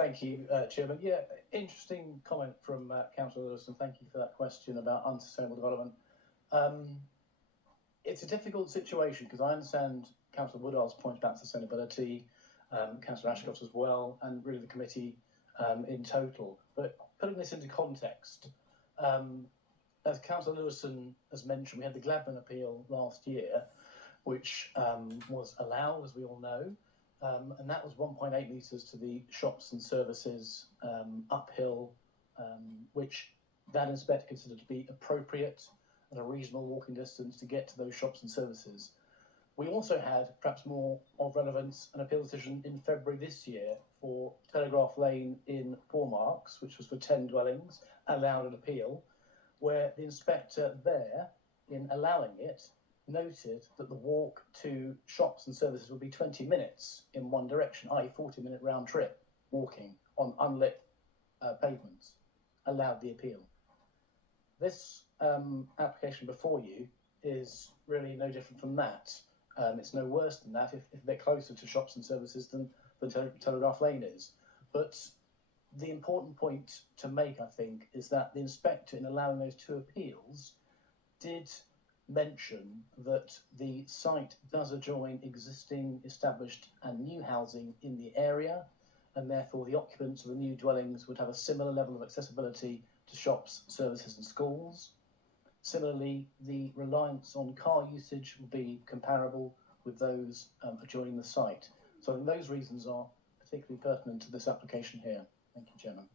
Thank you, Chairman. Yeah, interesting comment from Councillor Lewis, and thank you for that question about unsustainable development. It's a difficult situation because I understand Councillor Woodall's point about sustainability, Councillor Ashcroft's as well, and really the committee in total. But putting this into context, as Councillor Lewison has mentioned, we had the Gladman appeal last year, which was allowed, as we all know, and that was 1.8 metres to the shops and services uphill, which that inspector considered to be appropriate at a reasonable walking distance to get to those shops and services. We also had, perhaps more of relevance, an appeal decision in February this year for Telegraph Lane in Four Marks, which was for 10 dwellings, allowed an appeal, where the inspector there, in allowing it, noted that the walk to shops and services would be 20 minutes in one direction, i.e. 40-minute round trip walking on unlit pavements, allowed the appeal. This application before you is really no different from that. It's no worse than that if they're closer to shops and services than Telegraph Lane is. But the important point to make, I think, is that the inspector, in allowing those two appeals, did mention that the site does adjoin existing, established and new housing in the area, and therefore the occupants of the new dwellings would have a similar level of accessibility to shops, services and schools. Similarly, the reliance on car usage will be comparable with those adjoining the site. So I think those reasons are particularly pertinent to this application here. Thank you, Chairman.